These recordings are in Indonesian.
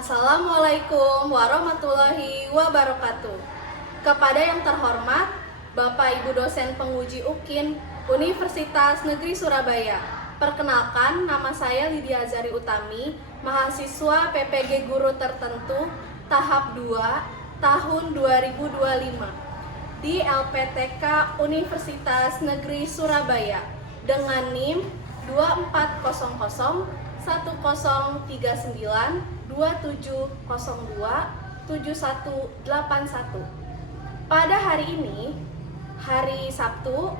Assalamualaikum warahmatullahi wabarakatuh. Kepada yang terhormat Bapak Ibu dosen penguji UKIN Universitas Negeri Surabaya. Perkenalkan, nama saya Lydia Azari Utami, mahasiswa PPG Guru Tertentu tahap 2 tahun 2025 di LPTK Universitas Negeri Surabaya dengan NIM 2400 1039 2702 7181. Pada hari ini, hari Sabtu,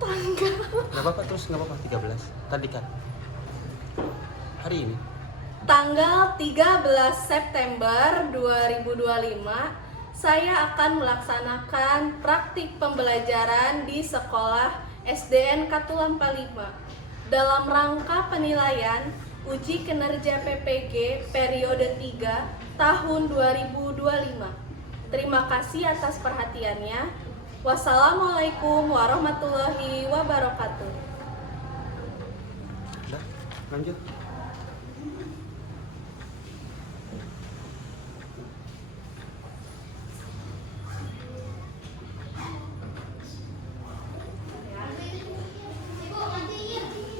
tanggal Nggak apa-apa, 13 tadi kan hari ini tanggal 13 September 2025, saya akan melaksanakan praktik pembelajaran di sekolah SDN Katulampa 5 dalam rangka penilaian uji kinerja PPG periode 3 tahun 2025. Terima kasih atas perhatiannya. Wassalamualaikum warahmatullahi wabarakatuh. udah lanjut.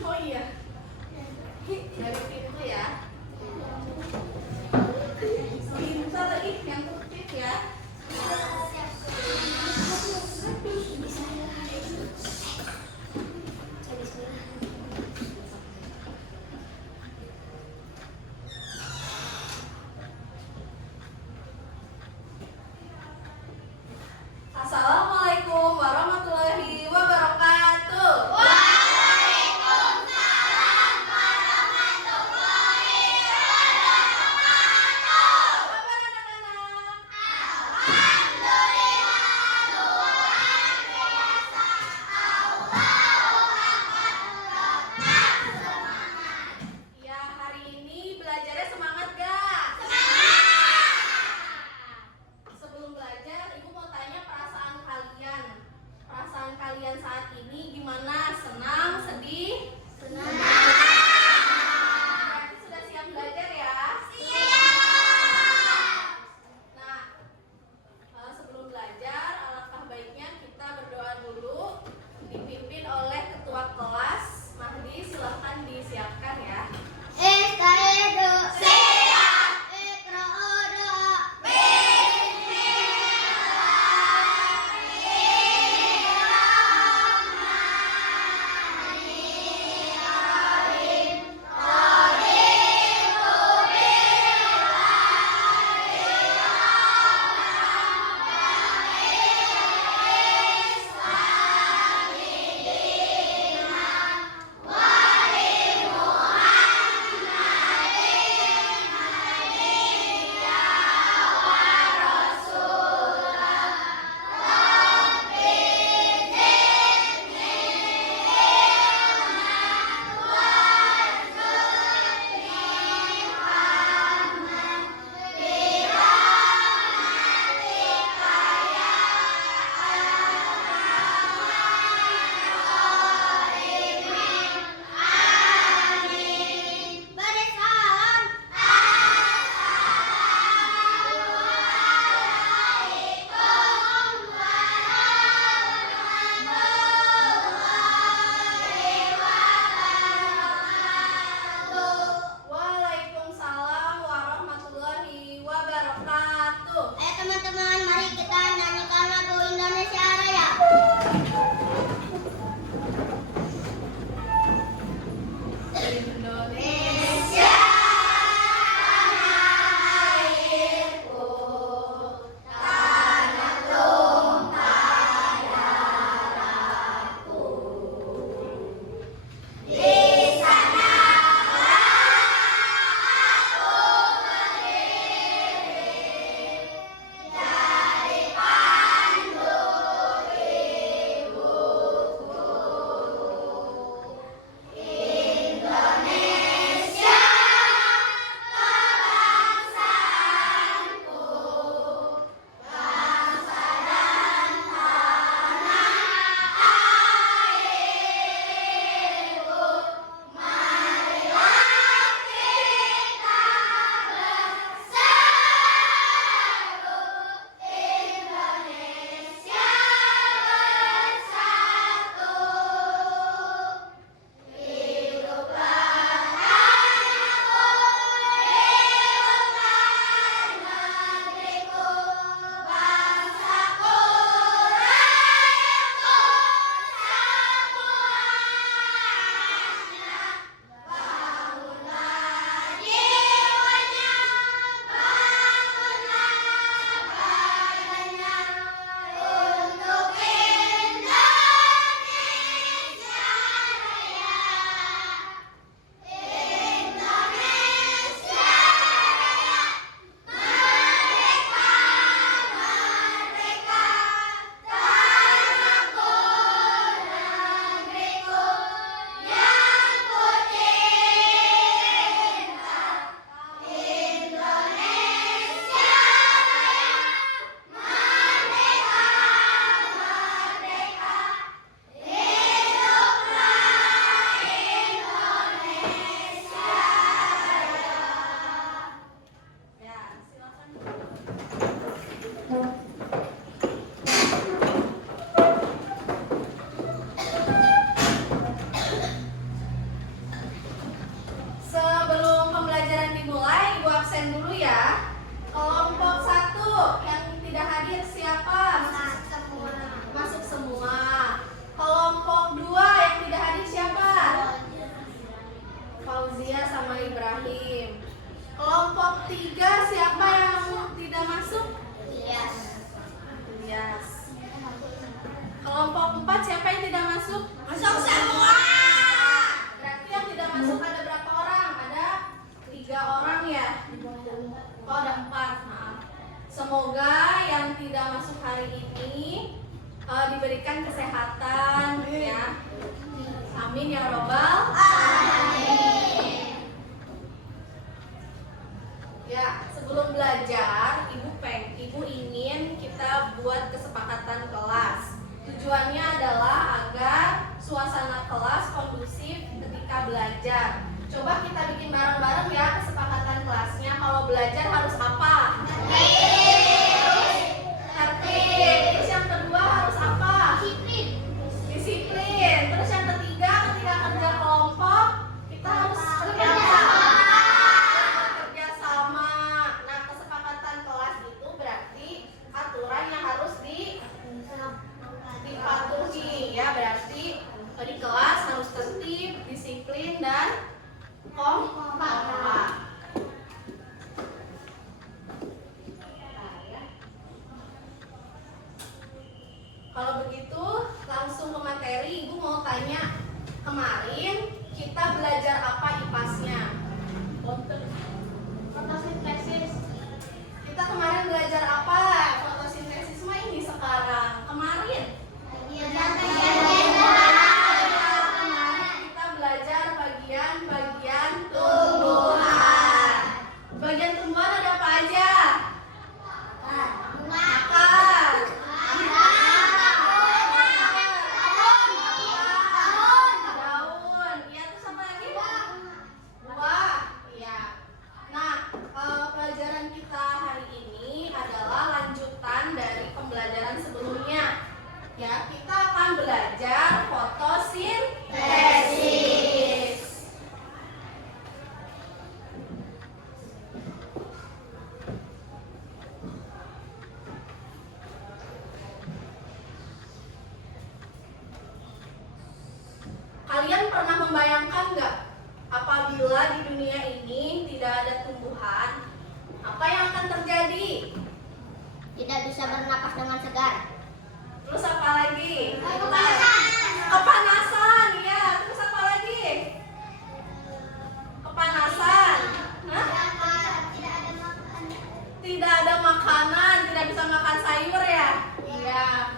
Oh iya, dari pintu ya. Pintar yang tertib ya. Kelompok 1 yang tidak hadir siapa? Masuk semua. Kelompok 2 yang tidak hadir siapa? Fauzia sama Ibrahim. Kelompok 3 siapa yang tidak masuk? Ilyas. Kelompok 4 siapa yang tidak masuk? Masuk semua. Berarti yang tidak masuk ada berapa orang? Ada 3 orang ya? Oh, ada 4. Maaf. Semoga yang tidak masuk hari ini diberikan kesehatan ya. Amin ya robbal alamin. Ya, sebelum belajar, Ibu ingin kita buat kesepakatan kelas. Tujuannya adalah agar suasana kelas kondusif ketika belajar. Coba kita bikin bareng-bareng ya kesepakatan kelasnya. Kalau belajar harus apa? Tertib. Terus yang kedua harus apa? Disiplin. Terus yang ketiga, ketika kerja kelompok kita harus kerja sama. Nah, kesepakatan kelas itu berarti aturan yang harus dipatuhi ya. Berarti di kelas harus tertib, disiplin dan kompak. Kalau begitu langsung ke materi. Ibu mau tanya, kemarin kita belajar apa IPAS-nya? Fotosintesis. Kita kemarin belajar apa? Fotosintesis mah ini sekarang. Kemarin kita belajar bagian-bagian tumbuhan. Bagian tumbuhan ada apa aja? Akar, daun, ya terus apa lagi? Buah, ya. Nah, pelajaran kita hari ini adalah lanjutan dari pembelajaran sebelumnya. Ya, kita akan belajar fotosintesis. Kalian pernah membayangkan nggak apabila di dunia ini tidak ada tumbuhan, apa yang akan terjadi? Tidak bisa bernapas dengan segar. Terus apa lagi? Kepanasan, ya. Terus apa lagi? Kepanasan. Hah? Tidak ada makanan, tidak bisa makan sayur ya? Iya.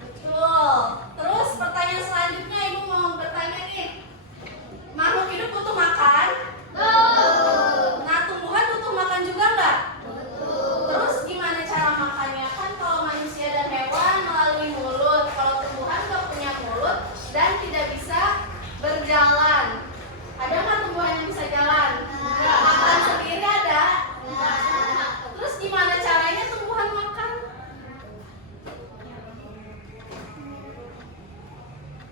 Betul. Terus pertanyaan selanjutnya Ibu mau bertanya nih. Makhluk hidup butuh makan? Nah, tumbuhan butuh makan juga nggak? Terus gimana cara makannya? Kan kalau manusia dan hewan melalui mulut, kalau tumbuhan nggak punya mulut dan tidak bisa berjalan. Ada nggak tumbuhan yang bisa jalan? Makan sendiri ada? Terus gimana caranya tumbuhan makan?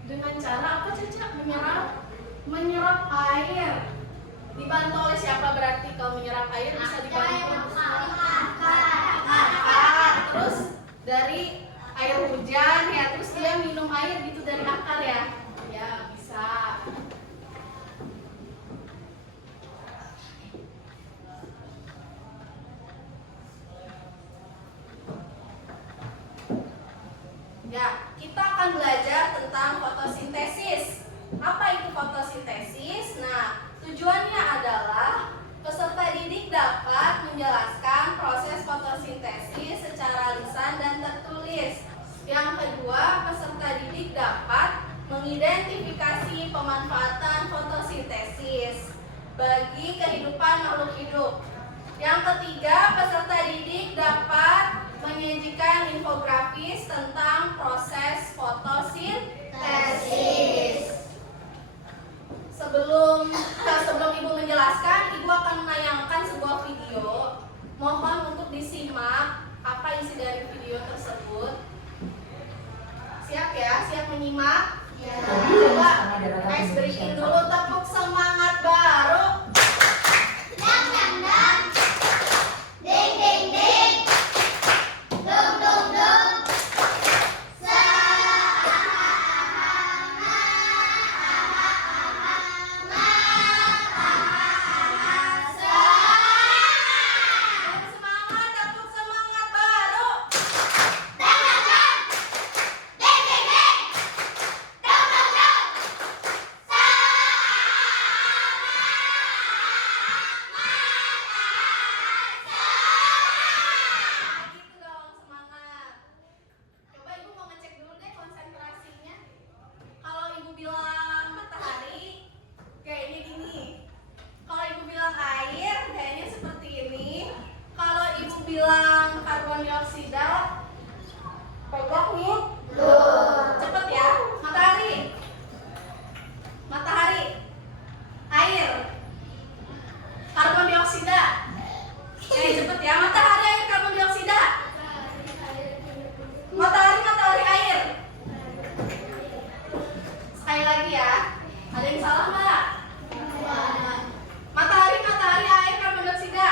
Dengan cara apa, Caca? Menyerap air. Dibantu oleh siapa berarti kalau menyerap air bisa dibantu? Akar. Terus dari air hujan ya, terus dia minum air gitu dari akar ya? Ya, bisa. Ya, kita akan belajar tentang fotosintesis. Apa itu fotosintesis? Nah, tujuannya adalah peserta didik dapat menjelaskan proses fotosintesis secara lisan dan tertulis. Yang kedua, peserta didik dapat mengidentifikasi pemanfaatan fotosintesis bagi kehidupan makhluk hidup. Yang ketiga, peserta didik dapat menyajikan infografis tentang proses fotosintesis. Sebelum Ibu menjelaskan, Ibu akan menayangkan sebuah video. Mohon untuk disimak apa isi dari video tersebut. Siap ya? Siap menyimak? Ya. Coba guys berikan dulu tepuk semangat baru. Dang dang dang. Ding ding bilang karbon dioksida, pegang nih. Cepet ya. Matahari. Matahari. Air. Karbon dioksida. Cepet ya. Matahari, air, karbon dioksida. Matahari, air. Sekali lagi ya. Ada yang salah nggak? Matahari, air, karbon dioksida.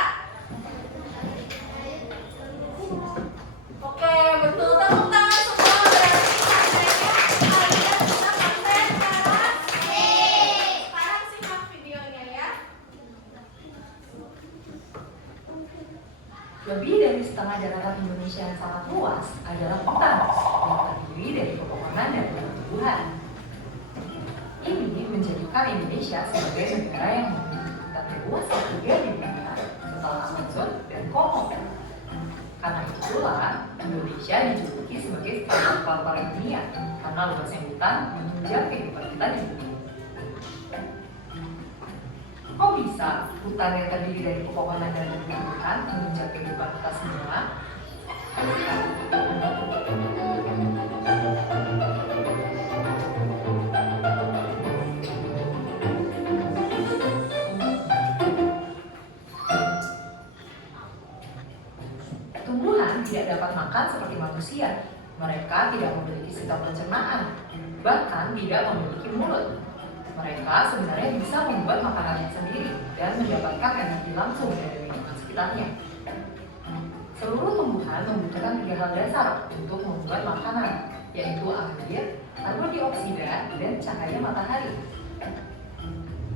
Oke, betul. Tepuk tangan semua. Berarti tandanya kalian sudah konsen sekarang. Sekarang simak videonya ya. Lebih dari setengah daratan Indonesia yang sangat luas adalah hutan yang terdiri dari pepohonan dan tumbuhan. Ini menjadikan Indonesia sebagai negara yang memiliki hutan terluas ketiga di dunia setelah Amazon dan Kongo. Karena itulah Indonesia dijuluki sebagai sebuah pelopor dunia karena luasnya hutan menunjang kehidupan kita di bumi. Kok bisa hutan yang terdiri dari pepohonan dan tumbuhan menunjang kehidupan kita semua? Tumbuhan tidak dapat makan seperti manusia. Mereka tidak memiliki sistem pencernaan, bahkan tidak memiliki mulut. Mereka sebenarnya bisa membuat makanannya sendiri dan mendapatkan energi langsung dari lingkungan sekitarnya. Seluruh tumbuhan membutuhkan 3 hal dasar untuk membuat makanan, yaitu air, karbon dioksida, dan cahaya matahari.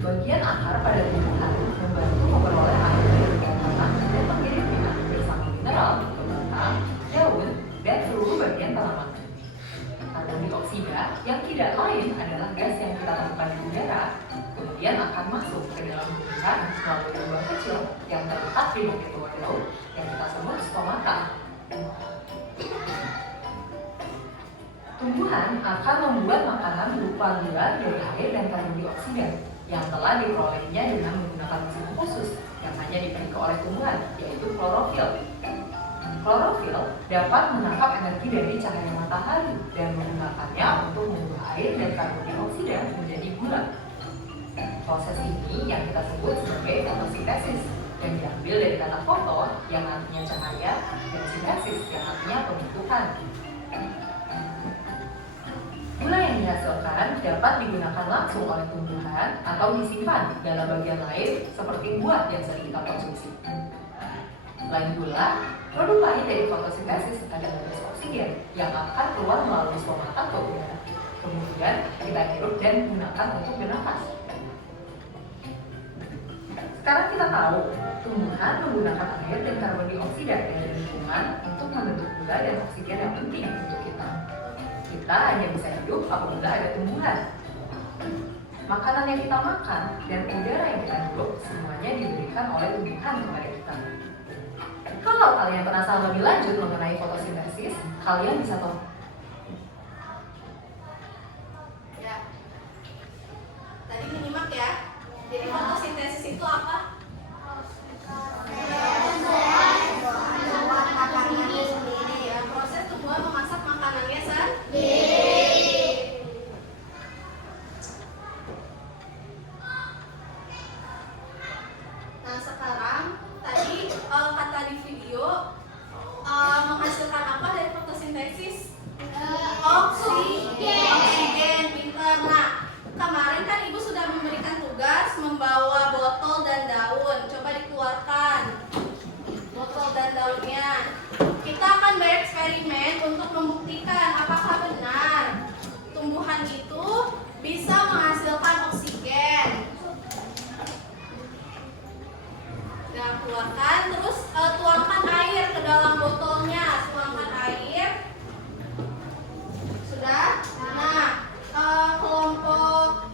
Bagian akar pada tumbuhan membantu memperoleh air dari tanah dan mengirimnya bersama mineral ke batang, daun, dan seluruh bagian tanaman. Karbon dioksida yang tidak lain adalah gas yang kita temukan di udara, kemudian akan masuk ke dalam tumbuhan melalui lubang kecil yang terletak di bukit bawah daun yang kita sebut stomata. Tumbuhan akan membuat makanan berupa gula dari air dan karbon dioksida yang telah diperolehnya dengan menggunakan mesin khusus yang hanya dimiliki oleh tumbuhan, yaitu klorofil. Klorofil dapat menangkap energi dari cahaya matahari dan menggunakannya untuk mengubah air dan karbon dioksida menjadi gula. Proses ini yang kita sebut sebagai fotosintesis yang diambil dari kata foto yang artinya cahaya dan sintesis yang artinya pembentukan. Gula yang dihasilkan dapat digunakan langsung oleh tumbuhan atau disimpan dalam bagian lain seperti buah yang sering kita konsumsi. Selain gula, produk lain dari fotosintesis adalah gas oksigen yang akan keluar melalui stomata ke udara. Kemudian kita hirup dan gunakan untuk bernafas. Sekarang kita tahu, tumbuhan menggunakan air dan karbon dioksida dari lingkungan untuk membentuk gula dan oksigen yang penting untuk kita. Kita hanya bisa hidup apabila ada tumbuhan. Makanan yang kita makan dan udara yang kita hirup semuanya diberikan oleh tumbuhan kepada kita. Kalau kalian penasaran lebih lanjut mengenai fotosintesis, kalian bisa tahu. Ya. Tadi menyimak ya. Jadi fotosintesis itu apa? Makanannya sendiri ya. Proses tumbuhan memasak makanannya sendiri. Nah sekarang tadi kata di video menghasilkan apa dari fotosintesis? Oksigen, pintar. Nah kemarin kan ibu sudah memberikan tugas membawa botol dan daun. Coba dikeluarkan botol dan daunnya. Kita akan bereksperimen untuk membuktikan apakah benar tumbuhan itu bisa menghasilkan oksigen. Nah, keluarkan, terus tuangkan air ke dalam botolnya. Tuangkan air. Sudah? Nah, kelompok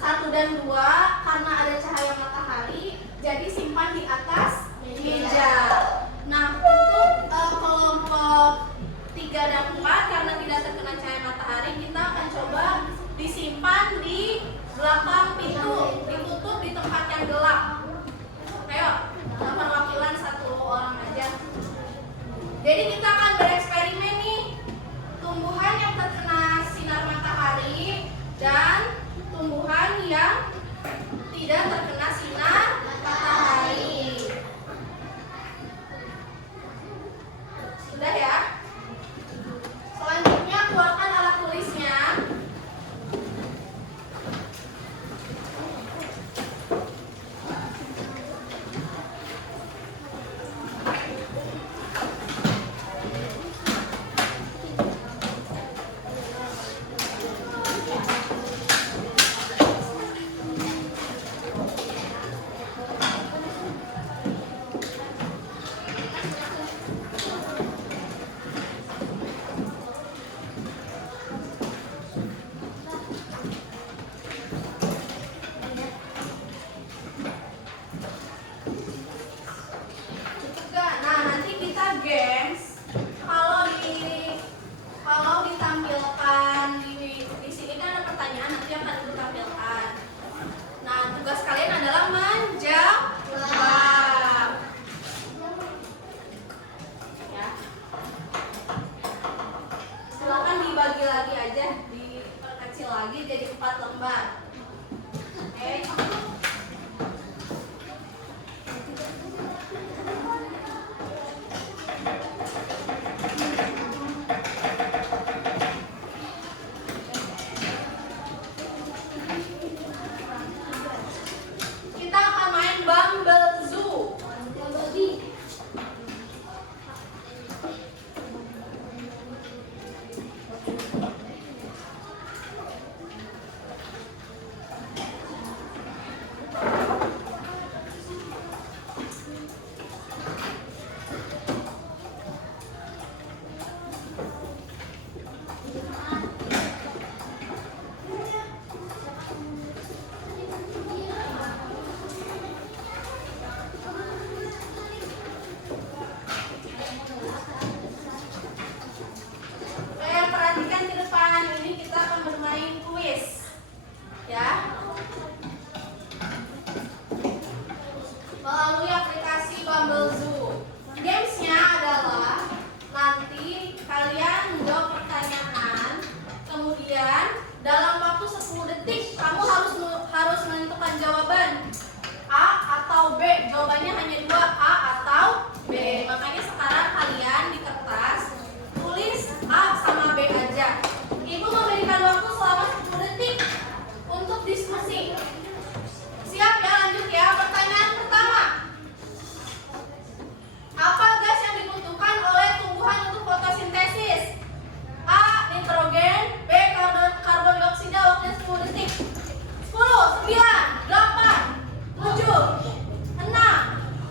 1 dan 2 karena ada cahaya matahari, jadi simpan di atas meja. Nah, untuk kelompok 3 dan 4 karena tidak terkena cahaya matahari, kita akan coba disimpan di belakang pintu, ditutup di tempat yang gelap. Ayo, perwakilan 1 orang aja. Kita akan main Bumble Zoo. Oke, perhatikan ke depan. Ini kita akan bermain kuis. Ya. Melalui aplikasi Bumble Zoo. Gamesnya adalah nanti kalian menjawab pertanyaan, kemudian dalam waktu 10 detik kamu harus menentukan jawaban A atau B. Jawabannya hanya dua, A atau B. Makanya sekarang kalian di kertas tulis A sama B aja. Ibu memberikan waktu selama 10 detik untuk diskusi. Siap ya, lanjut ya. Pertanyaan pertama. Apa gas yang dibutuhkan oleh tumbuhan untuk fotosintesis? A. Nitrogen. B. Karbon dioksida. Waktunya 10 detik. 10, 9, 8, 7, 6, 5, 4, 3, 2, 1.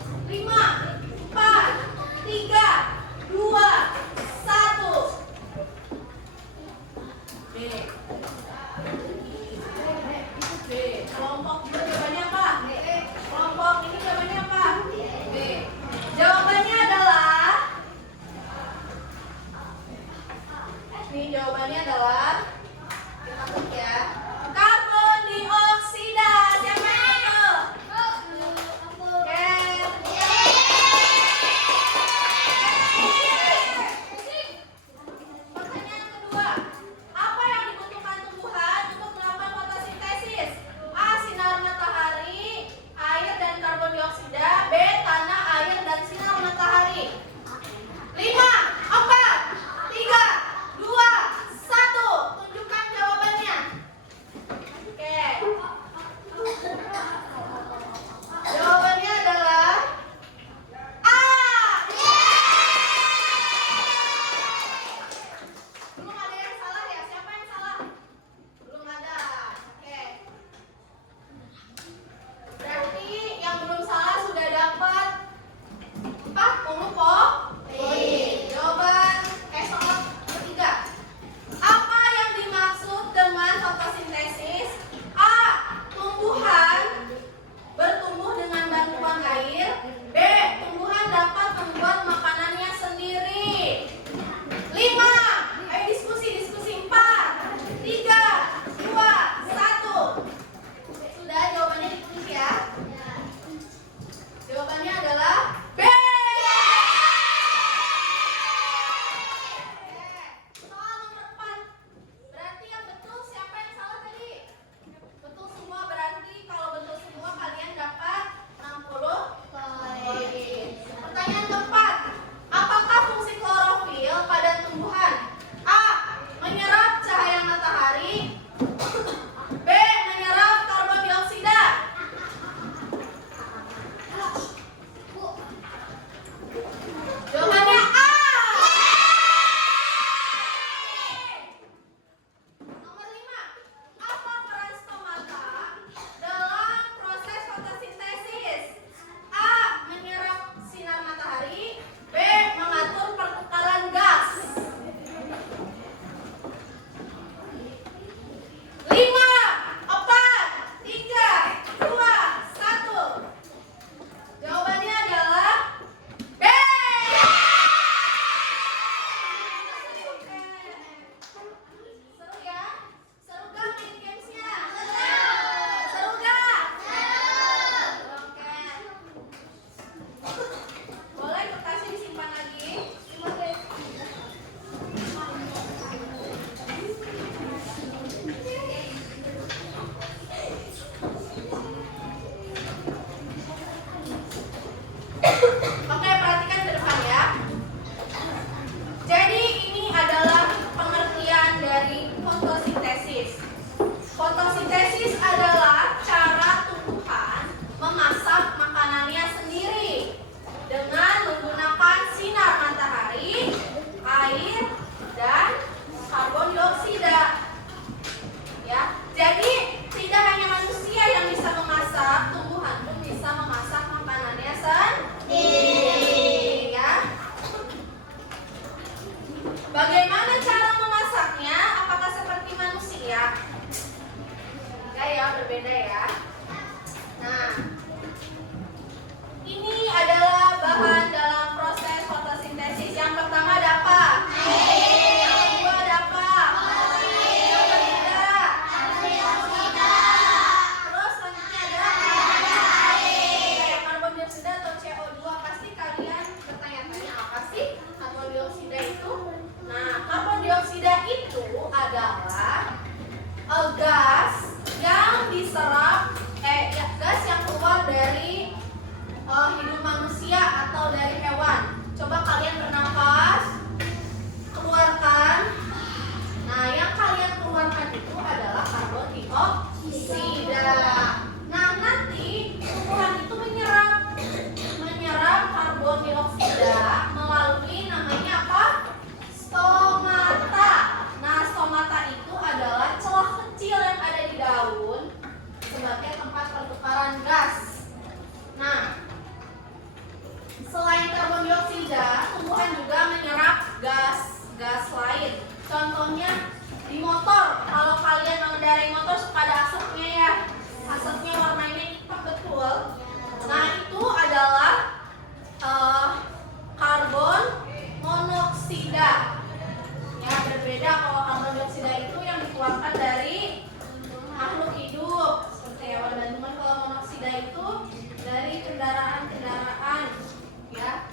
atau dari hewan. Coba kalian bernafas, keluarkan. Nah, yang kalian keluarkan itu adalah karbon dioksida. Nah, nanti tumbuhan itu menyerap karbon dioksida melalui namanya apa? Stomata. Nah, stomata itu adalah celah kecil yang ada di daun sebagai tempat pertukaran gas. Nah, selain karbon dioksida, tumbuhan juga menyerap gas lain. Contohnya di motor, kalau kalian mengendarai motor suka ada asapnya ya. Asapnya warnanya hitam betul. Nah, itu adalah karbon monoksida. Ya, berbeda kalau karbon dioksida itu yang dikeluarkan dari makhluk hidup seperti hewan dan tumbuhan. Kalau monoksida itu dari kendaraan, ya.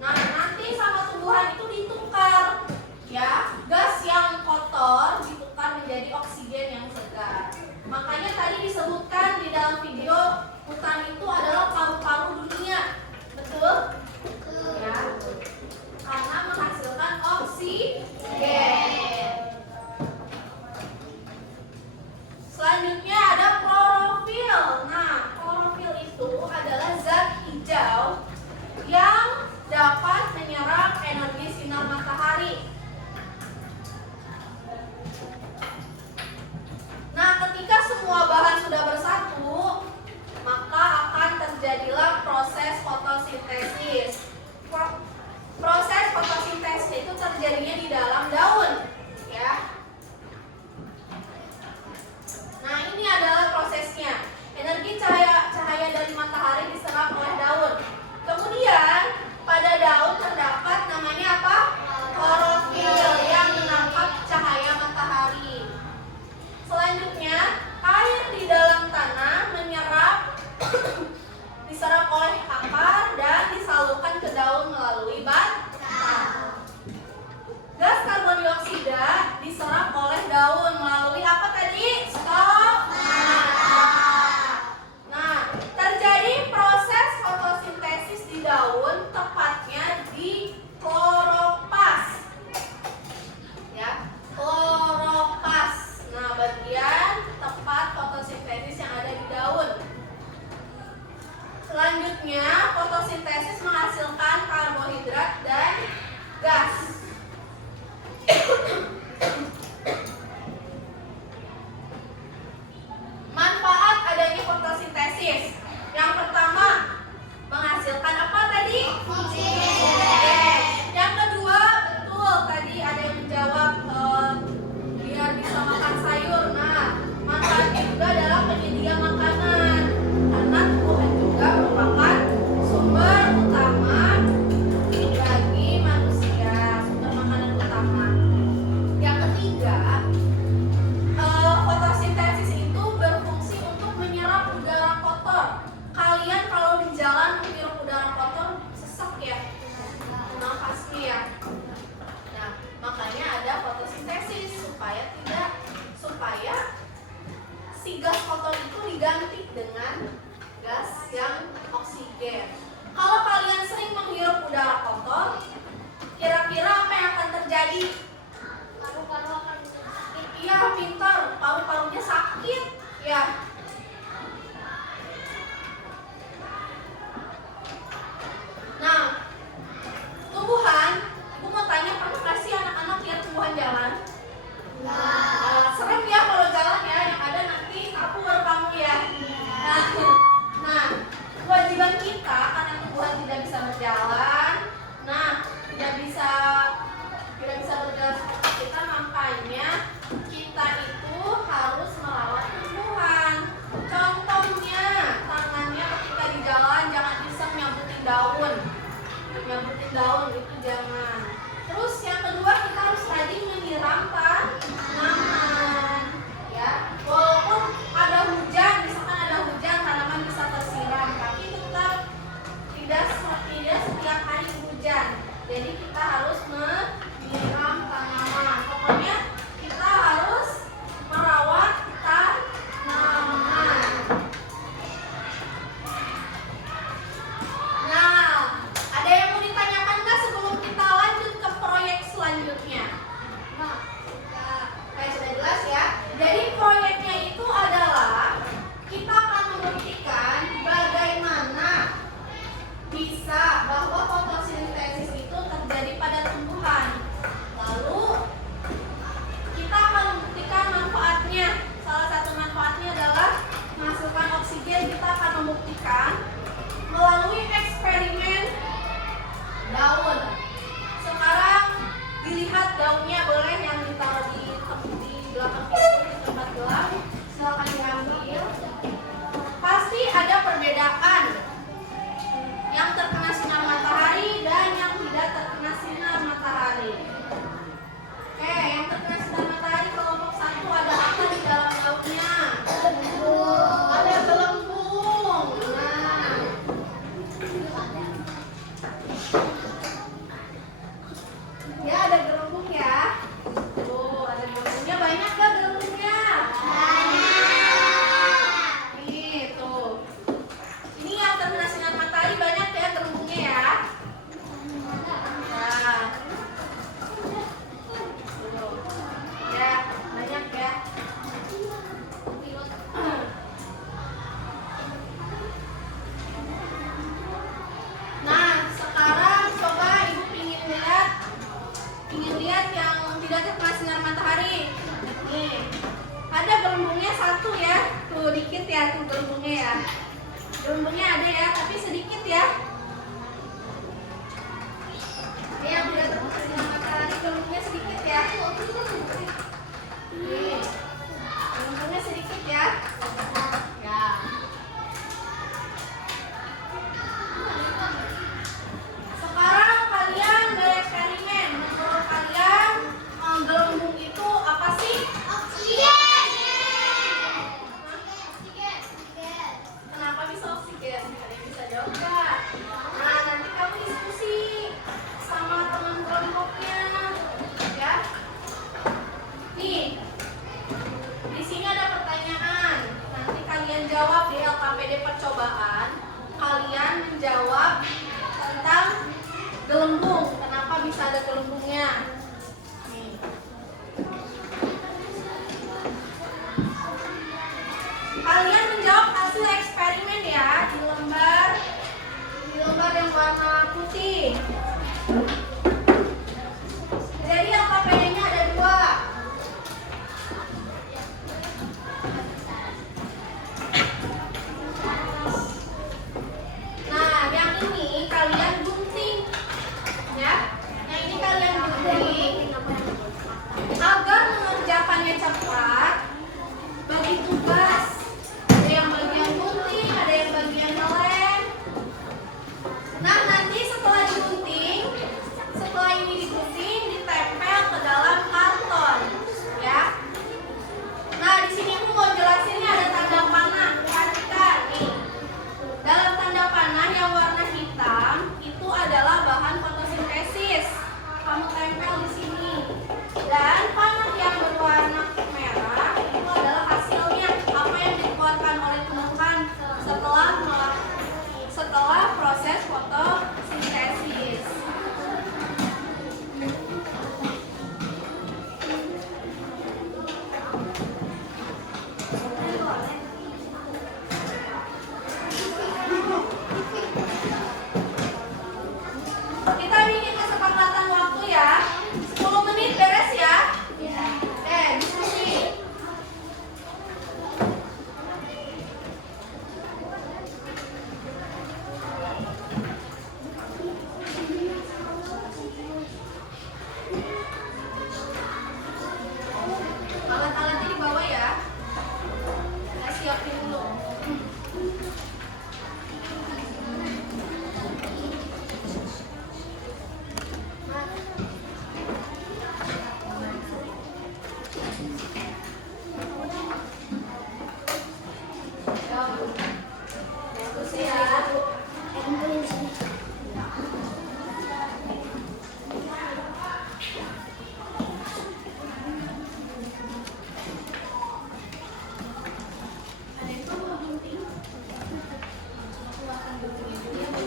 Nah, nanti sama tumbuhan itu ditukar, ya. Gas yang kotor ditukar menjadi oksigen yang segar. Makanya tadi disebutkan di dalam video hutan itu adalah paru-paru dunia, betul? Ya, karena menghasilkan oksigen. Selanjutnya ada klorofil. Nah, klorofil itu adalah zat hijau yang dapat menyerap energi sinar matahari. Nah, ketika semua bahan sudah bersatu, maka akan terjadilah proses fotosintesis. Proses fotosintesis itu terjadinya di dalam daun, ya. Nah, ini adalah prosesnya. Energi cahaya dari matahari diserap oleh daun. Kemudian pada daun terdapat namanya apa? Klorofil yang menangkap cahaya matahari. Selanjutnya, air di dalam tanah diserap oleh akar dan disalurkan ke daun melalui batang. Gas karbon dioksida diserap oleh daun melalui apa tadi? Stomata. Nah, terjadi proses fotosintesis di daun, tepatnya di kloropas. Ya, kloropas. Nah, bagian tempat fotosintesis yang ada di daun. Selanjutnya, fotosintesis menghasilkan karbohidrat dan gas. Manfaat adanya fotosintesis. Yang pertama, menghasilkan apa tadi? Oksigen. Yang kedua, betul tadi ada yang menjawab biar bisa makan sayur. Nah, manfaatnya juga adalah penyedia makanan. Karena tumbuhan juga merupakan sumber utama bagi manusia, sumber makanan utama. Yang ketiga, fotosintesis itu berfungsi untuk menyerap udara kotor. Kalian kalau di jalan menghirup udara kotor sesak ya, nafasnya ya. Nah, makanya ada fotosintesis supaya si gas kotor itu diganti dengan gas yang oksigen. Kalau kalian sering menghirup udara kotor, kira-kira apa yang akan terjadi? Paru-paru akan sakit. Iya, pintar, paru-parunya sakit, ya. Nah, tumbuhan, ibu mau tanya, pernah nggak sih anak-anak lihat tumbuhan jalan? Serem ya kalau jalan ya, yang ada nanti aku baru kamu ya. Nah, kewajiban kita karena tumbuhan tidak bisa berjalan, tidak bisa berjalan seperti kita, makanya kita itu harus merawat tumbuhan. Contohnya, tangannya ketika di jalan jangan iseng nyambutin daun itu jangan. Terus yang kedua, kita harus rajin menyiram tanaman, ya. Walaupun ada hujan, misalkan ada hujan, tanaman bisa tersiram, tapi tetap tidak setiap hari hujan. Jadi kita harus menyiram tanaman. Pokoknya kita harus merawat tanaman. Nah, Ya, ada gelembung ya. Tuh, ada gelembungnya. Banyak gak gelembungnya? Nih, tuh. Ini yang terkena sinar matahari banyak ya gelembungnya ya. Nah. Tuh. Ya, banyak ya. Nah, sekarang coba Ibu ingin lihat yang tidak terkena sinar matahari. Nih, ada gelembungnya satu ya. Tuh, dikit ya tuh gelembungnya ya. Gelembungnya ada ya, tapi sedikit ya. Ini yang tidak terkena sinar matahari gelembungnya sedikit ya. Nih, gelembungnya sedikit ya. Ya. Sekarang kalian bereksperimen. Menurut kalian gelembung itu apa sih? Kenapa bisa oksigen? Kalian bisa jawab nggak? Nah, nanti kamu diskusi sama teman kelompoknya, ya. Nih, di sini ada pertanyaan. Nanti kalian jawab di LKPD percobaan. Kalian menjawab tentang gelembung. Kenapa bisa ada gelembungnya? Nih. Kalian menjawab hasil eksperimen ya di lembar yang warna putih. Jadi LKPD-nya ada 2. Nah, yang ini kalian gunting, ya. Yang ini kalian gunting agar mengerjakannya cepat. Bagi tugas, ada yang bagian gunting, ada yang bagian ngelem. Nah, nanti setelah digunting, setelah ini digunting, ditempel ke dalam karton, ya. Nah, di sini aku mau jelasinnya ada tanda panah. Perhatikan nih. Dalam tanda panah yang warna hitam itu adalah bahan fotosintesis. Kamu tempel di sini. Dan panah yang berwarna merah itu adalah hasilnya apa yang dikeluarkan oleh tumbuhan setelah proses fotosintesis. Kita bikin kesepakatan waktu ya. 10 menit beres ya. Diskusi. Alat-alatnya dibawa ya. Kita siapin dulu. Diskusi ya. Ada yang mau gunting? Aku akan guntingin dulu ya, Bu.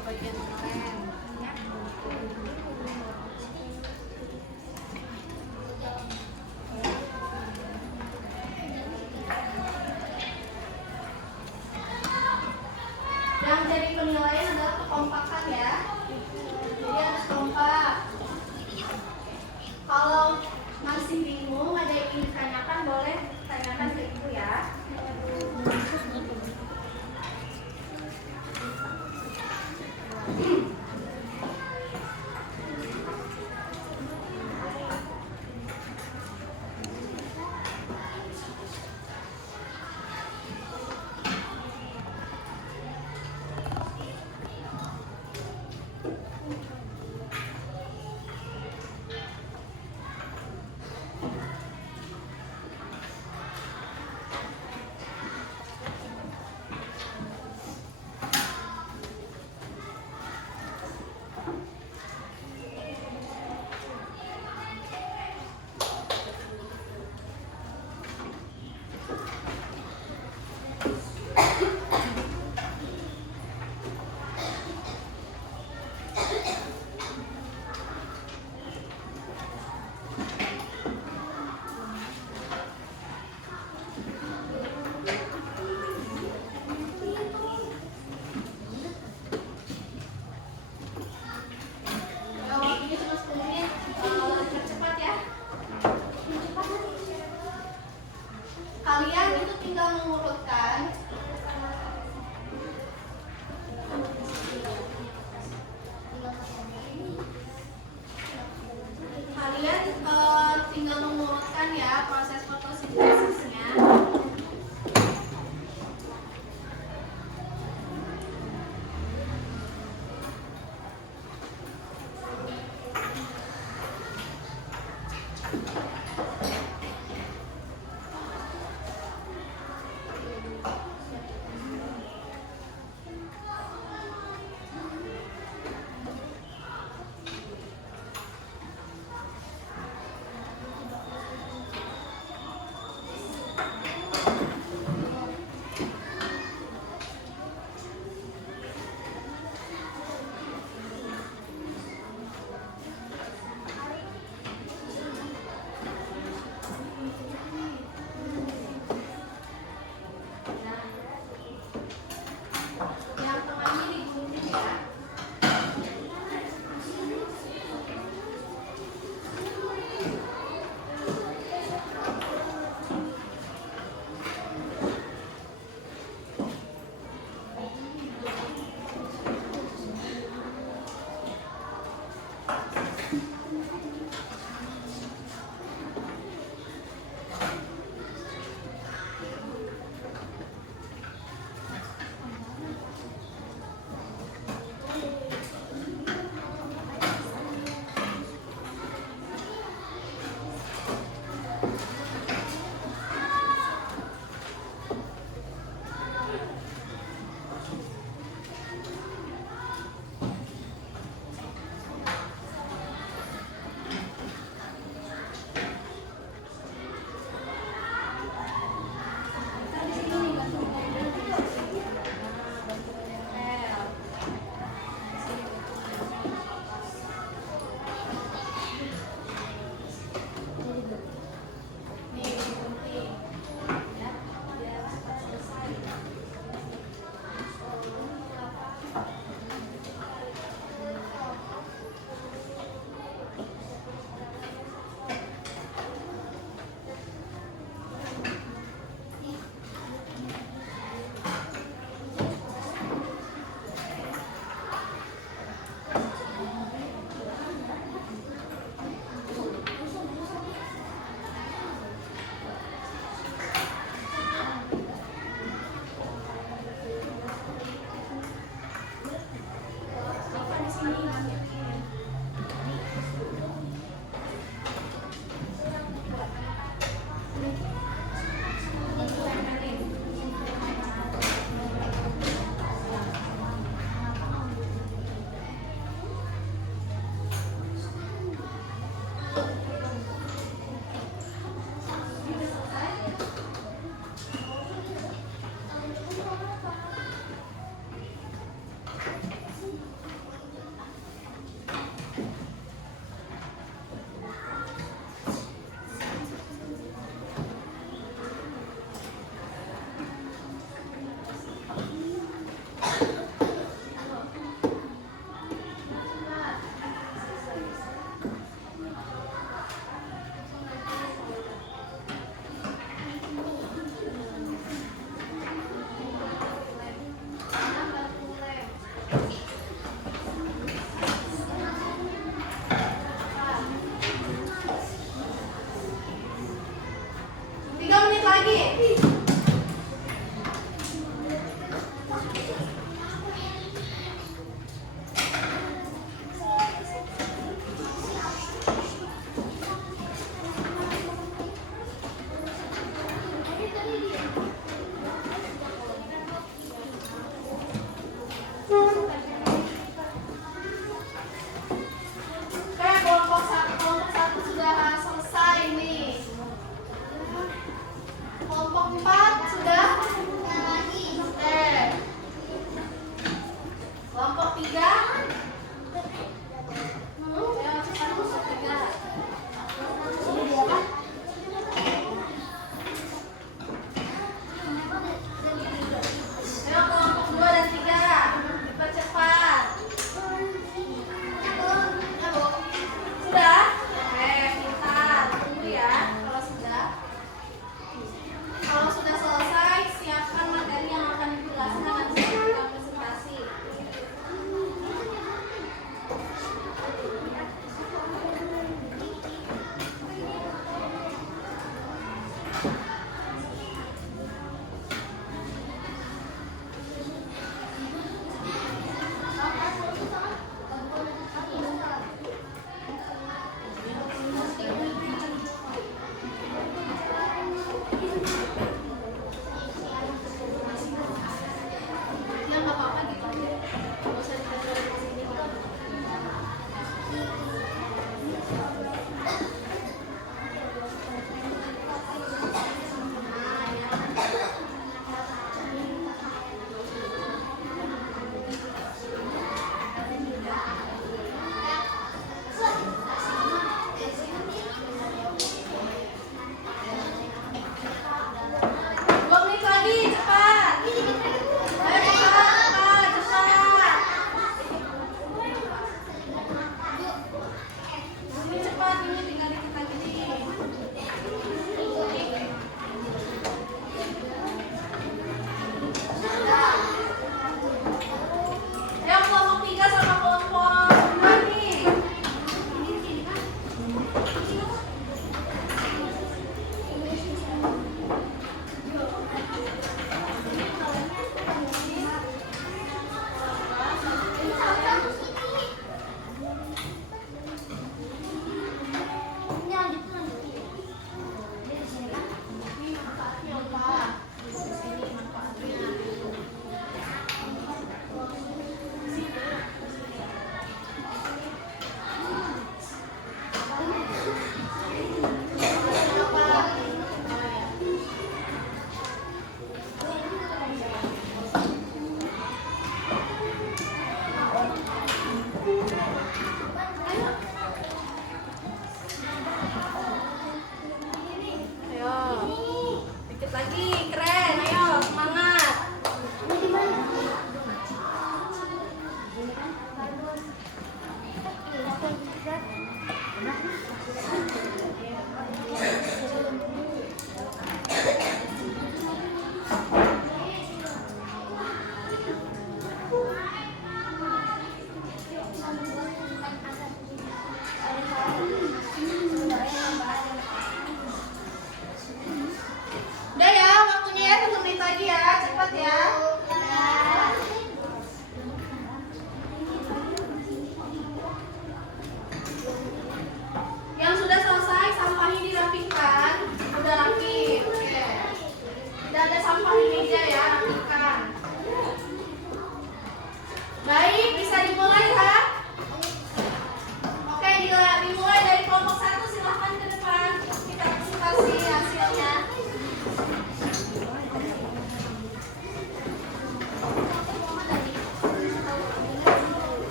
Bagian keren, ya. Yang jadi penilaian adalah kekompakan ya. Jadi harus kompak. Kalau masih bingung ada yang ingin ditanyakan, boleh tanyakan ke Ibu ya.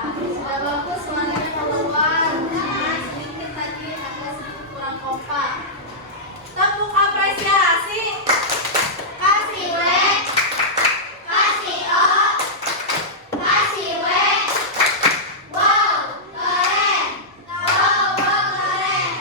sudah bagus suaranya keluar. Cuma sedikit tadi agak sedikit kurang kompak. Tepuk apresiasi. Kasih W, kasih O, kasih W. Wow, keren. Wow, keren.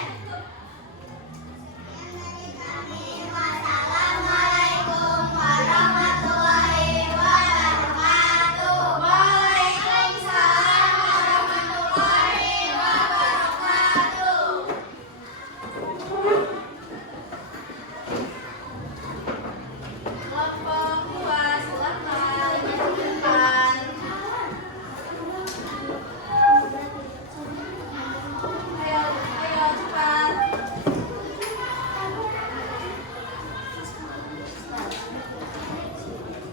Wassalamualaikum warahmatullahi wabarakatuh. Waalaikumsalam warahmatullahi wabarakatuh. Kelompok 2 silakan maju ke depan. Ayo, ayo cepat.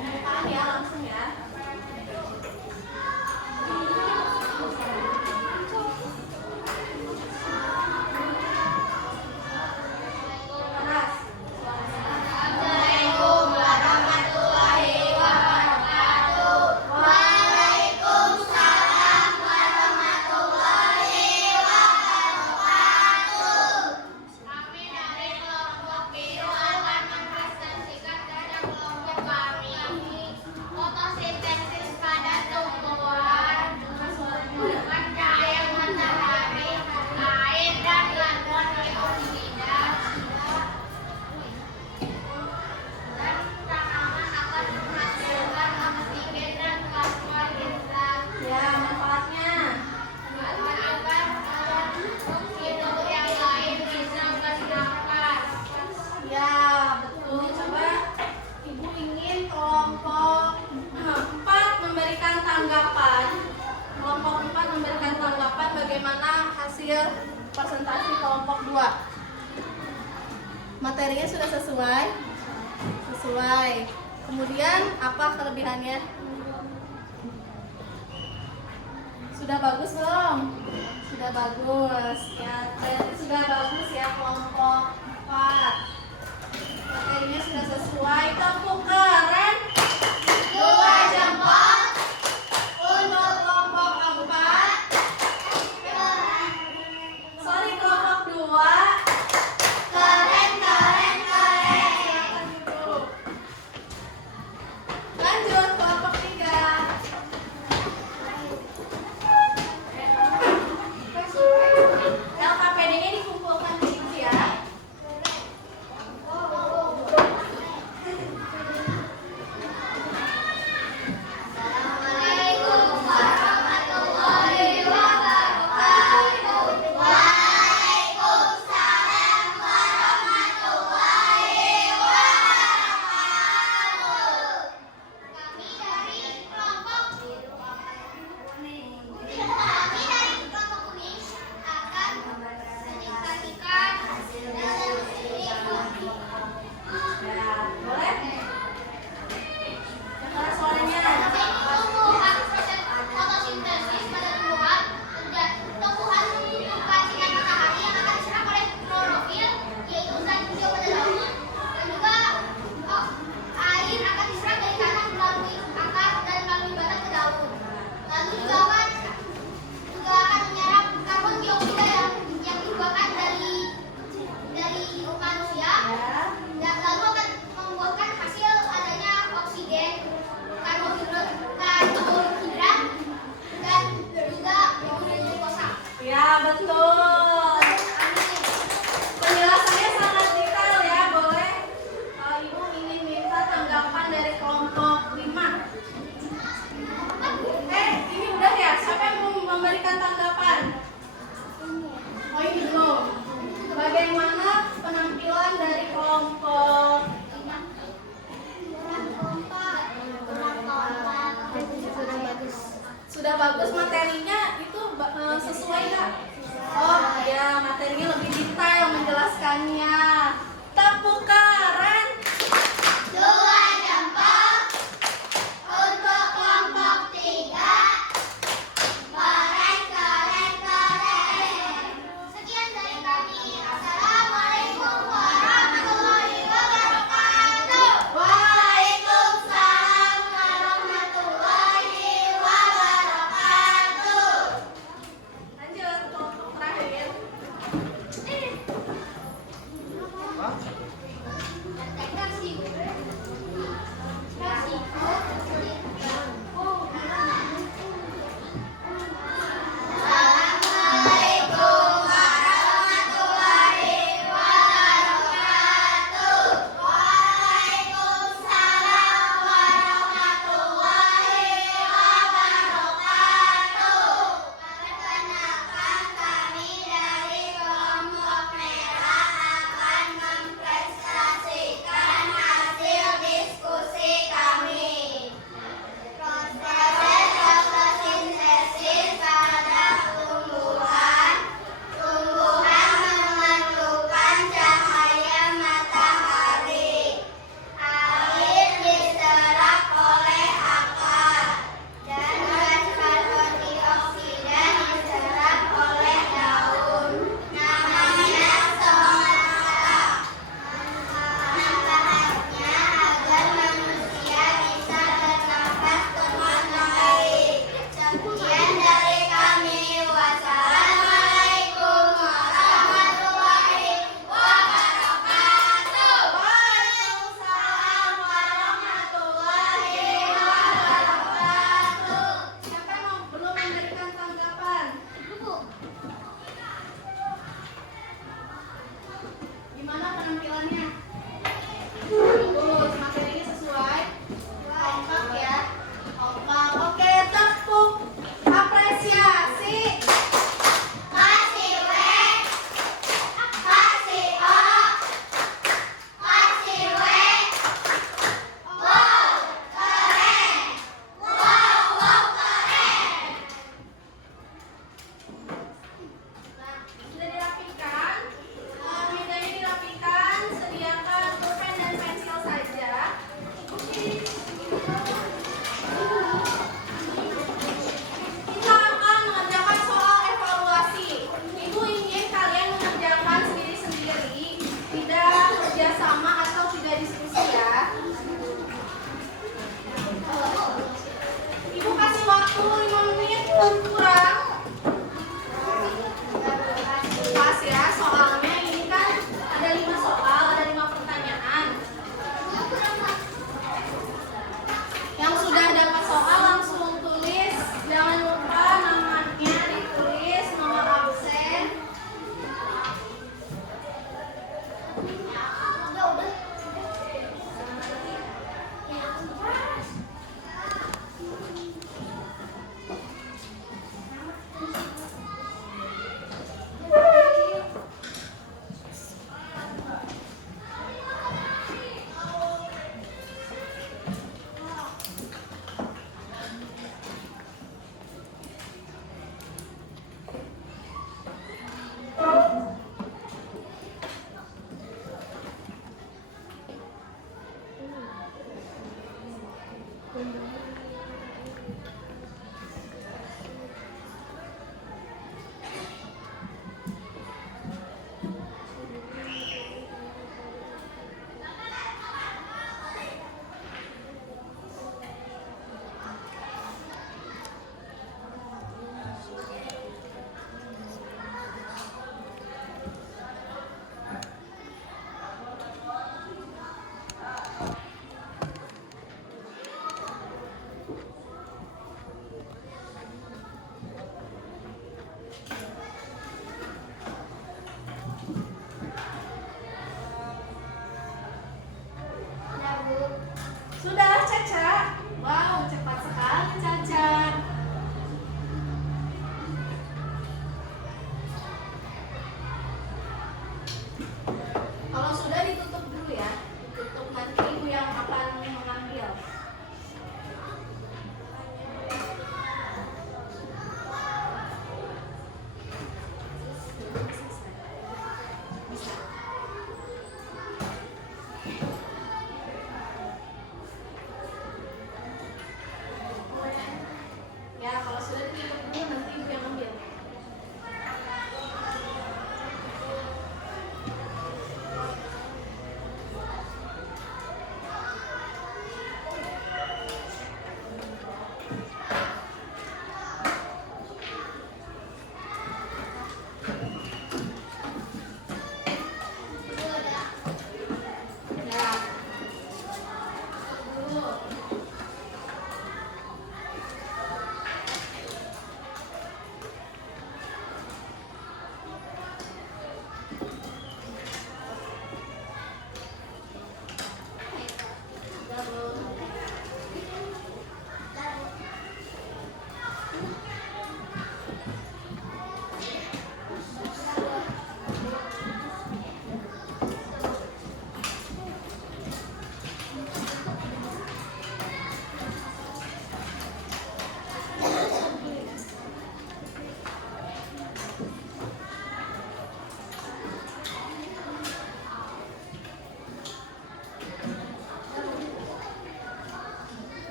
Pembukaan ya langsung ya. Panas. Assalamualaikum warahmatullahi wabarakatuh. Waalaikumsalam warahmatullahi wabarakatuh. Kami dari kelompok biru akan mempresentasikan tentang kelompok kami. Fotosintesis pada tumbuhan dengan cahaya matahari, air, dan karbon dioksida. Dan tanaman akan menghasilkan oksigen dan karbon dioksida. Ya, manfaatnya. Agar hidup yang lain bisa bernafas. Ya, betul. Coba Ibu ingin kelompok 4 memberikan tanggapan. Kelompok 4 memberikan tanggapan bagaimana hasil presentasi kelompok 2. Materinya sudah sesuai? Sesuai. Kemudian apa kelebihannya? Sudah bagus belum? Sudah bagus. Ya, sudah bagus ya kelompok 4. Materinya sudah sesuai. Tepuk keren. 2 jempol untuk kelompok 4. Sorry kelompok 2. Keren, keren, keren. Silakan duduk. Lanjut kelompok 3. LKPD-nya dikumpulkan di situ ya. Sudah bagus materinya itu sesuai nggak? Oh ya, materinya lebih detail menjelaskannya. Tepuk keren. 2 jempol untuk kelompok 3. Keren, keren, keren. Sekian dari kami. Assalamualaikum warahmatullahi wabarakatuh. Waalaikumsalam warahmatullahi wabarakatuh.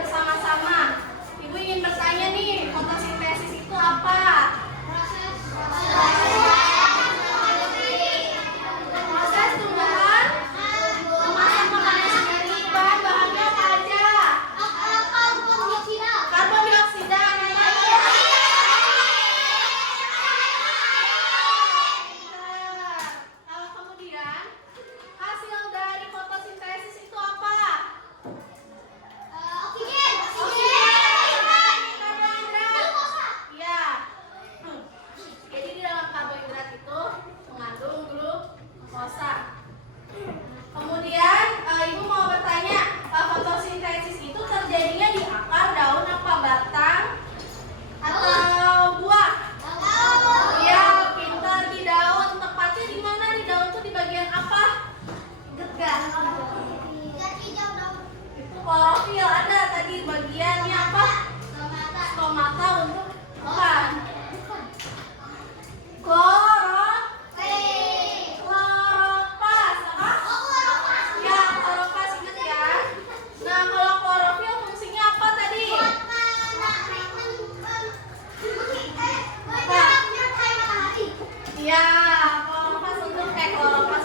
bersama-sama. Ibu ingin bertanya nih, fotosintesis itu apa? Proses tumbuhan memasak makanan sendiri. Bahan-bahannya apa aja? Karbon dioksida. Kalau kemudian hasil dari fotosintesis itu apa? Karbohidrat. Iya. Jadi di dalam karbohidrat itu mengandung glukosa. Kemudian ibu mau bertanya, fotosintesis itu terjadinya di akar, daun, apa batang, atau buah? Iya, pintar, di daun. Tepatnya di mana? Di daun tuh di bagian apa? Ingat gak? Itu klorofil. Ada tadi bagiannya apa? Stomata untuk bukan. Kloroplast. Apa? Ya, kloroplast, ingat ya. Nah, kalau klorofil fungsinya apa tadi? Iya, kloroplast untuk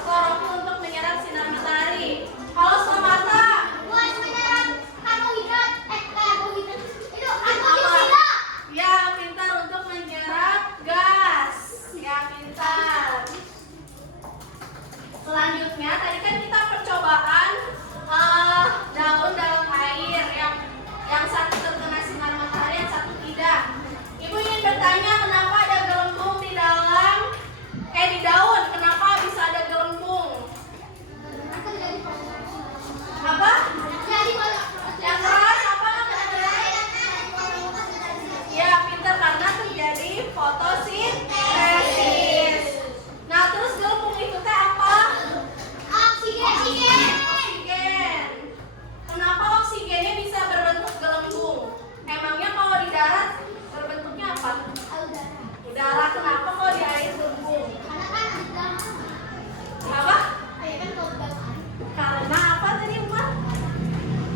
klorofil untuk menyerap sinar matahari. Kalau stomata? Ya, pintar, untuk menyerap gas. Ya, pintar. Selanjutnya, tadi kan kita percobaan daun dalam air yang satu terkena sinar matahari, yang satu tidak. Ibu ingin bertanya, kenapa ada gelembung di daun? Kenapa bisa ada gelembung? Apa? Yang keras apa? Ya, pintar, karena terjadi fotosintesis. Nah, terus gelembung itu teh apa? Oksigen. Kenapa oksigennya bisa berbentuk gelembung? Emangnya kalau di darat berbentuknya apa? Udara. Kenapa kalau di air gelembung? Apa? Karena apa tadi, Umar?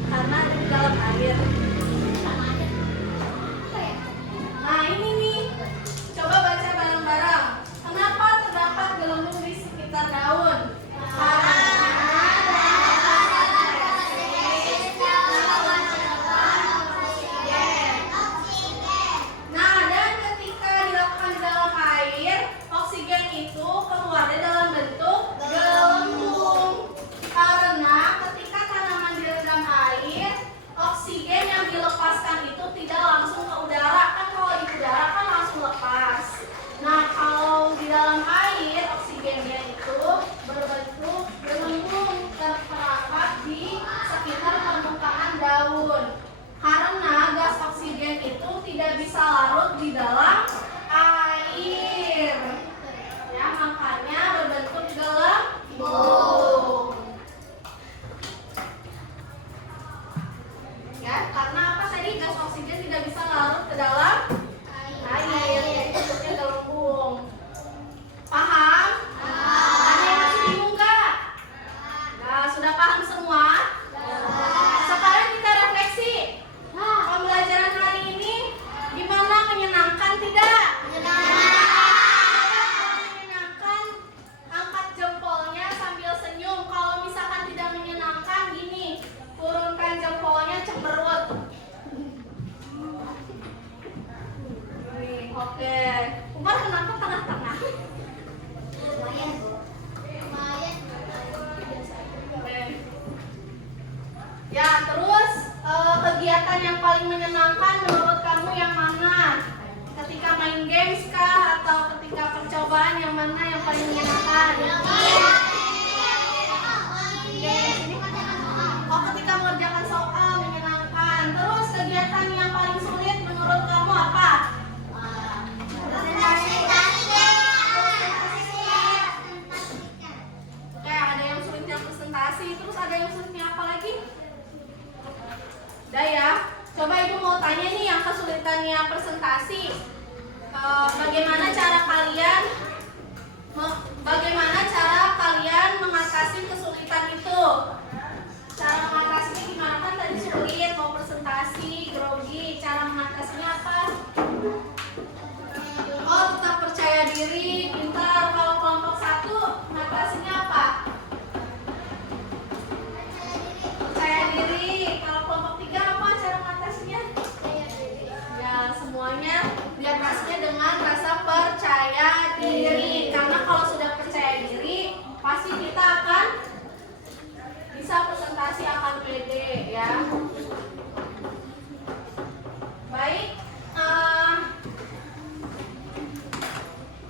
Karena ada di dalam air. Nah, ini nih. Coba baca bareng-bareng. Kenapa terdapat gelembung di sekitar daun? Nah, dan ketika dilakukan di dalam air, oksigen itu keluarnya dalam bentuk gelembung. Karena ketika tanaman direndam air, oksigen yang dilepaskan itu tidak langsung ke udara. Kan kalau di udara kan langsung lepas. Nah, kalau di dalam air, oksigennya itu berbentuk gelembung terperangkap di sekitar permukaan daun. Karena gas oksigen itu tidak bisa larut di dalam air. Ya, makanya berbentuk gelembung. Ya, karena apa tadi? Gas oksigen tidak bisa larut ke dalam air, jadi bentuknya gelembung. Paham? Ada yang masih bingung nggak? Nah, sudah paham semua? Sekarang kita refleksi. Pembelajaran hari ini gimana? Menyenangkan tidak? Menyenangkan, angkat jempolnya sambil senyum. Kalau misalkan tidak menyenangkan, gini, turunkan jempolnya cemberut. Oke. Umar kenapa tengah-tengah? Oke. Ya, terus kegiatan yang paling menyenangkan menurut kamu yang mana? Ketika main games kah? Atau ketika percobaan, yang mana yang paling menyenangkan? Oh, ketika mengerjakan soal menyenangkan. Terus kegiatan yang paling sulit menurut kamu apa? Oke, ada yang sulitnya presentasi. Terus ada yang sulitnya apa lagi? Udah ya. Coba ibu mau tanya nih yang kesulitannya presentasi. Bagaimana cara kalian mengatasi kesulitan itu? Cara mengatasinya gimana? Kan tadi sulit, mau presentasi, grogi. Cara mengatasinya apa? Oh, tetap percaya diri, pintar. Kalau kelompok 1 mengatasinya apa? Percaya diri. Kalau kelompok 3 apa cara mengatasinya? Ya, semuanya diatasinya dengan rasa percaya diri. Karena kalau sudah percaya diri, pasti kita akan bisa presentasi, akan pede ya. Baik,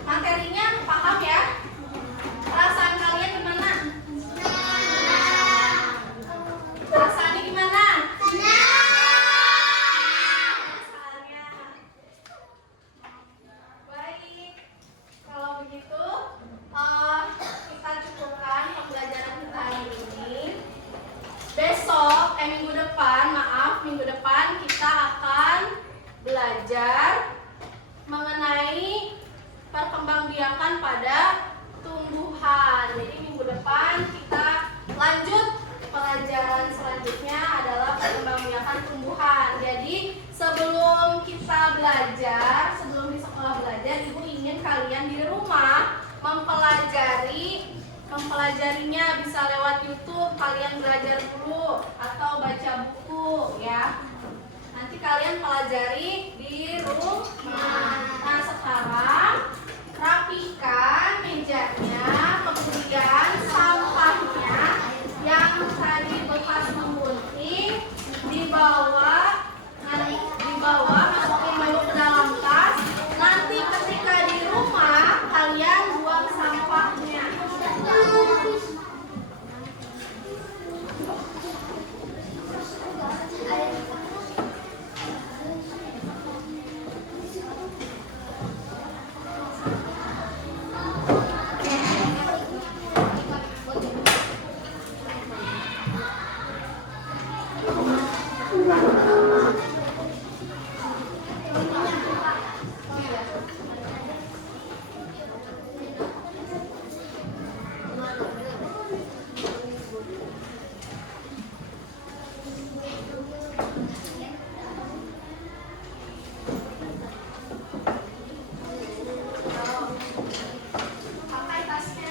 materinya paham ya? Perasaan kalian gimana? Perasaannya gimana? Perasaannya. Baik, kalau begitu kita cukupkan pembelajaran kita hari ini. Besok, minggu depan kita akan belajar mengenai perkembangbiakan pada tumbuhan. Jadi minggu depan kita lanjut pelajaran selanjutnya adalah perkembangbiakan tumbuhan. Jadi sebelum kita belajar, sebelum di sekolah belajar, Ibu ingin kalian di rumah mempelajarinya bisa lewat YouTube, kalian belajar dulu atau baca buku ya. Nanti kalian pelajari di rumah. Nah, sekarang rapikan mejanya, kemudian sampahnya yang tadi bekas membunting dibawa masukin dulu ke dalam tas. Nanti ketika di rumah kalian buang sampahnya. Pakai tasnya.